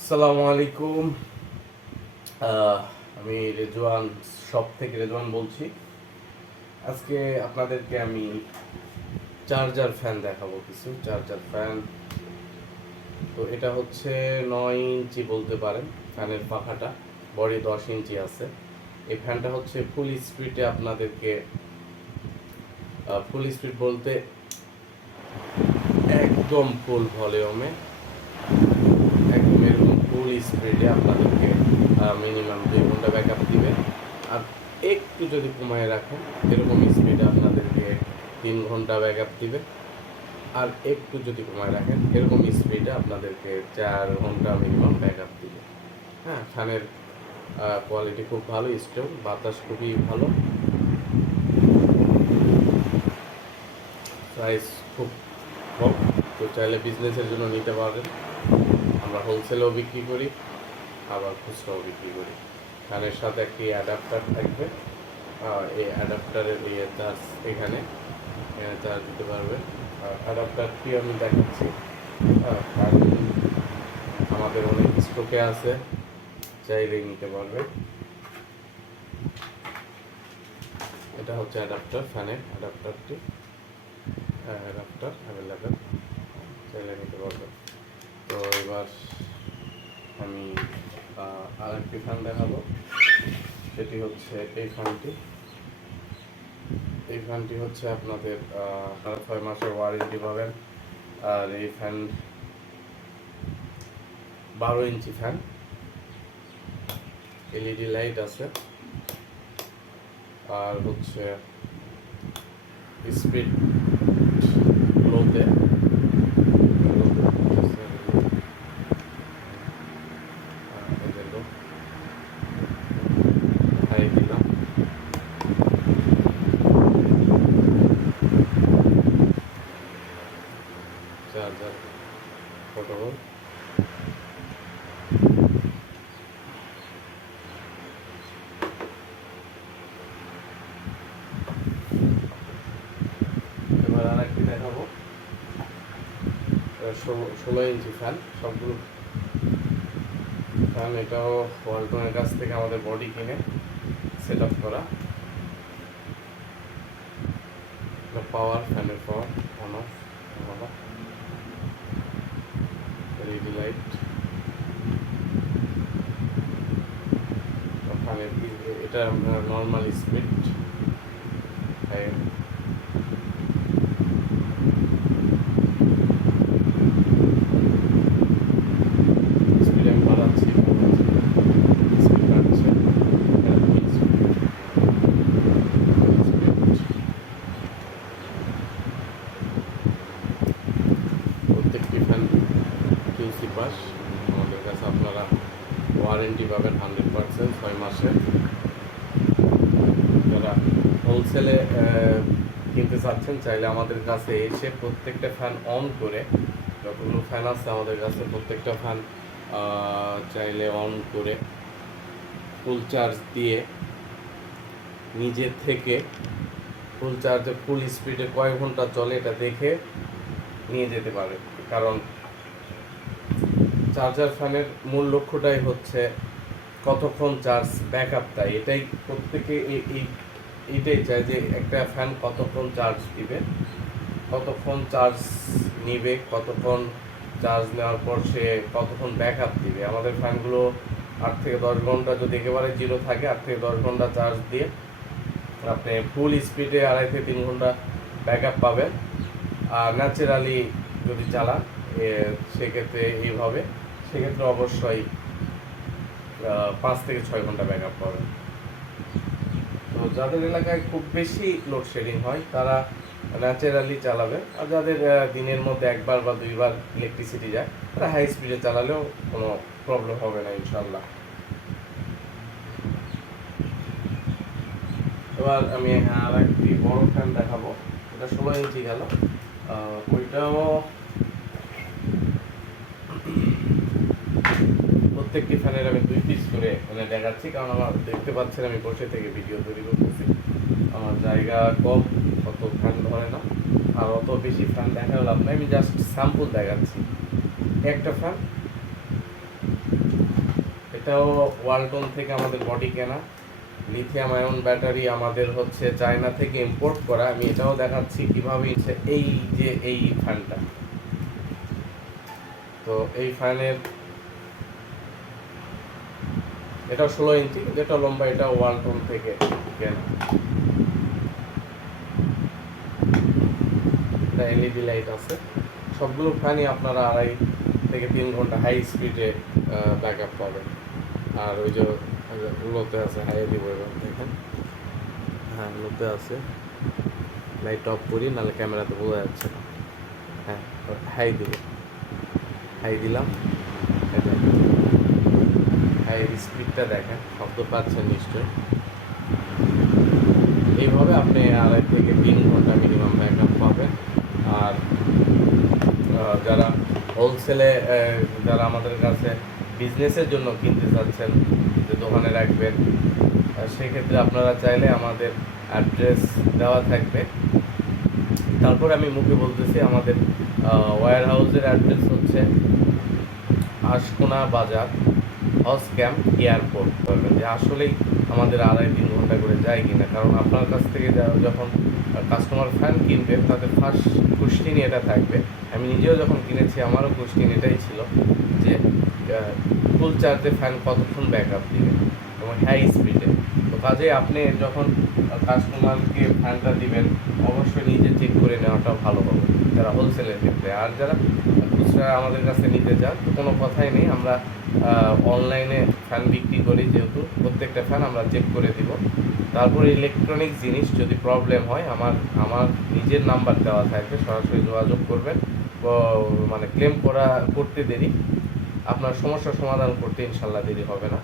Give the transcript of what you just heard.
আসসালামু আলাইকুম। আহ, আমি রেজওয়ান শপ থেকে রেজওয়ান বলছি। আজকে আপনাদেরকে আমি চার্জার ফ্যান দেখাবো, কিছু চার্জার ফ্যান। তো এটা হচ্ছে 9 ইঞ্চি বলতে পারেন। ফ্যানের পাখাটা বডি 10 ইঞ্চি আছে। এই ফ্যানটা হচ্ছে ফুল স্পিডে আপনাদেরকে, ফুল স্পিড বলতে একদম ফুল ভলিউমে, একদম এরকম ফুল স্পিডে আপনাদেরকে মিনিমাম 2 ঘন্টা ব্যাকআপ দিবে। আর একটু যদি কমায় রাখেন এরকম স্পিডে আপনাদেরকে 3 ঘন্টা ব্যাকআপ দিবে। আর একটু যদি কমায় রাখেন এরকম স্পিডে আপনাদেরকে 4 ঘন্টা মিনিমাম ব্যাকআপ দিবে। হ্যাঁ, ফ্যানের কোয়ালিটি খুব ভালো, স্ট্রং, বাতাস খুবই ভালো, প্রাইস খুব কম। তো চাইলে বিজনেসের জন্য নিতে পারবেন। আমরা হোলসেলেও বিক্রি করি, আবার খুচরাও বিক্রি করি। ফ্যানের সাথে একটি অ্যাডাপ্টার থাকবে। এই অ্যাডাপ্টারের চার্জ এখানে চার্জ দিতে পারবে। অ্যাডাপ্টারটি আমি দেখাচ্ছি। কারণ আমাদের অনেক স্টকে আছে, চাইলেই নিতে পারবে। এটা হচ্ছে অ্যাডাপ্টার, ফ্যানের অ্যাডাপ্টারটি। অ্যাডাপ্টার অ্যাভেলেবেল, চাইলে নিতে পারবে। তো এবার আমি আর একটি ফ্যান দেখাবো। সেটি হচ্ছে এই ফ্যানটি। এই ফ্যানটি হচ্ছে আপনাদের 6 মাসের ওয়ারেন্টি পাবেন। আর এই fan 12 inch fan, LED light আছে। আর হচ্ছে স্পিড লোতে, হাই দিলাম। Charger portable. এবার আর একটি দেখাবো। 16 ইঞ্চি ফ্যান, সবগুলো ফ্যান। এটাও ওয়ালটনের কাছ থেকে আমাদের বডি কিনে সেট আপ করা। পাওয়ার, ফ্যানের power on of, LED light. ফ্যানের এটা নর্মাল স্পিড, স্পিড আমি বাড়াচ্ছি, স্পিড বাড়ছে। প্রত্যেকটি ফ্যান কিউসি পাস। আমাদের কাছে আপনারা ওয়ারেন্টি পাবেন 100%, 6 মাসের। যারা হোলসেলে কিনতে চাচ্ছেন চাইলে আমাদের কাছে এসে প্রত্যেকটা ফ্যান অন করে, যতগুলো ফ্যান আছে আমাদের কাছে প্রত্যেকটা ফ্যান চাইলে অন করে ফুল চার্জ দিয়ে নিজের থেকে ফুল চার্জে ফুল স্পিডে কয় ঘন্টা চলে এটা দেখে নিয়ে যেতে পারে। কারণ চার্জার ফ্যানের মূল লক্ষ্যটাই হচ্ছে কতক্ষণ চার্জ ব্যাকআপ দেয়। এটাই প্রত্যেকে এইটাই চায় যে একটা ফ্যান কতক্ষণ চার্জ দিবে, কতক্ষণ চার্জ নিবে, কতক্ষণ চার্জ নেওয়ার পর সে কতক্ষণ ব্যাকআপ দিবে। আমাদের ফ্যানগুলো 8 থেকে 10 ঘন্টা যদি একেবারে জিরো থাকে, 8 থেকে 10 ঘন্টা চার্জ দিয়ে আপনি ফুল স্পিডে 2.5 থেকে 3 ঘন্টা ব্যাকআপ পাবেন। আর ন্যাচারালি যদি চালান সেক্ষেত্রে এইভাবে, সেক্ষেত্রে অবশ্যই 5 থেকে 6 ঘন্টা ব্যাকআপ পাবেন। তো যাদের এলাকায় খুব বেশি লোডশেডিং হয় তারা ন্যাচারালি চালাবে। আর যাদের দিনের মধ্যে একবার বা দুইবার ইলেকট্রিসিটি যায় তারা হাই স্পিডে চালালেও কোনো প্রবলেম হবে না ইনশাল্লাহ। এবার আমি আর একটি বড় ফ্যান দেখাবো। এটা 16 ইঞ্চি গেল। ওইটাও প্রত্যেকটি ফ্যানের আমি 2 পিস করে দেখাচ্ছি, কারণ আমার দেখতে পাচ্ছেন আমি বসে থেকে ভিডিও তৈরি করতেছি, আমার জায়গা কম, অত ফ্যান ধরে না। আর অত বেশি ফ্যান দেখার লাভ নাই, আমি জাস্ট স্যাম্পল দেখাচ্ছি। একটা ফ্যান এটাও ওয়ালটন থেকে আমাদের বডি কেনা, লিথিয়াম আয়ন ব্যাটারি আমাদের হচ্ছে চায়না থেকে ইম্পোর্ট করা। আমি এটাও দেখাচ্ছি কিভাবে এই যে এই ফ্যানটা, তো এই ফ্যানের এটা 16 ইঞ্চি, যেটা লম্বা, এটা ওয়ালটন থেকে কেনা। এটা এলইডি লাইট আছে। সবগুলো ফ্যানই আপনারা 2.5 থেকে 3 ঘন্টা হাই স্পিডে ব্যাক আপ পাবেন। আর ওই যে লোতে আছে, হাই দিব এবার দেখেন, হ্যাঁ লোতে আছে। লাইট অফ করি, নাহলে ক্যামেরাতে বোঝা যাচ্ছে না। হ্যাঁ, হাই দিব, হাই দিলাম, এটা হাই স্পিডটা দেখেন, শব্দ পাচ্ছেন নিশ্চয়। এইভাবে আপনি 2.5 থেকে 3 ঘন্টা মিনিমাম ব্যাক আপ পাবেন। আর যারা হোলসেলে, যারা আমাদের কাছে বিজনেসের জন্য কিনতে চাচ্ছেন, যে দোকানে রাখবেন, সেক্ষেত্রে আপনারা চাইলে আমাদের অ্যাড্রেস দেওয়া থাকবে। তারপরে আমি মুখে বলতেছি, আমাদের ওয়্যার হাউসের অ্যাড্রেস হচ্ছে আশকোনা বাজার, হজ ক্যাম্প, এয়ারপোর্ট। বলবেন যে আসলেই আমাদের 2.5-3 ঘন্টা করে যায় কিনা, কারণ আপনার কাছ থেকে যখন কাস্টমার ফ্যান কিনবেন, তাদের ফার্স্ট কোশ্চিন এটা থাকবে। আমি নিজেও যখন কিনেছি, আমারও কোশ্চিন এটাই ছিল যে ফুল চার্জে ফ্যান কতক্ষণ ব্যাক আপ দিবে এবং হাই স্পিডে। তো কাজে আপনি যখন কাস্টমারকে ফ্যানটা দিবেন, অবশ্যই নিজে চেক করে নেওয়াটা ভালো হবে, যারা হোলসেলের ক্ষেত্রে। আর যারা খুচরা আমাদের কাছে নিতে চান, তো কোনো কথাই নেই, আমরা অনলাইনে ফ্যান বিক্রি করি, যেহেতু প্রত্যেকটা ফ্যান আমরা চেক করে দিব। তারপরে ইলেকট্রনিক জিনিস যদি প্রবলেম হয়, আমার নিজের নাম্বার দেওয়া থাকবে, সরাসরি যোগাযোগ করবেন। মানে ক্লেম করতে দেরি, আপনার সমস্যার সমাধান করতে ইনশাল্লাহ দেরি হবে না।